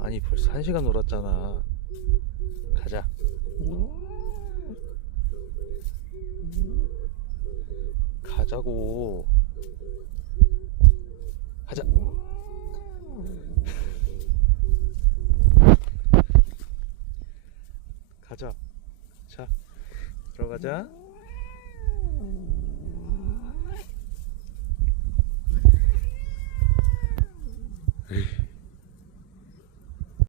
아니 벌써 1시간 놀았잖아. 가자. 가자고. 가자. 가자. 자, 들어가자.